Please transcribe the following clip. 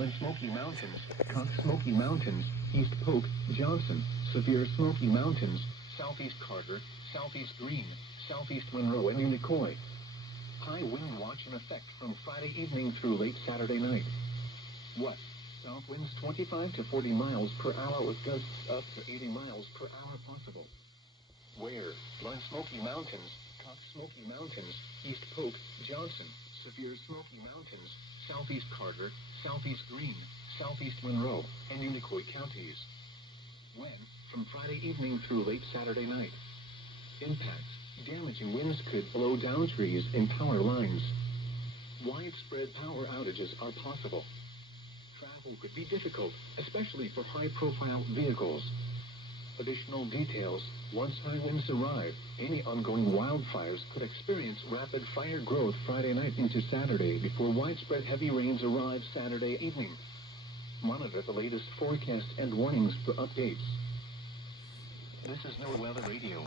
Blind Smoky Mountains, Smoky Mountains, East Polk, Johnson, Severe Smoky Mountains, Southeast Carter, Southeast Green, Southeast Monroe, and Unicoi. High wind watch in effect from Friday evening through late Saturday night. West, south winds 25 to 40 miles per hour with gusts up to 80 miles per hour possible. Where? Blind Smoky Mountains, Smoky Mountains, East Polk, Johnson, Severe Smoky Mountains, Southeast Carter, Southeast Green, Southeast Monroe, and Unicoi counties. When? From Friday evening through late Saturday night. Impacts. Damaging winds could blow down trees and power lines. Widespread power outages are possible. Travel could be difficult, especially for high-profile vehicles. Additional details. Once high winds arrive, any ongoing wildfires could experience rapid fire growth Friday night into Saturday before widespread heavy rains arrive Saturday evening. Monitor the latest forecast and warnings for updates. This is NOAA Weather Radio.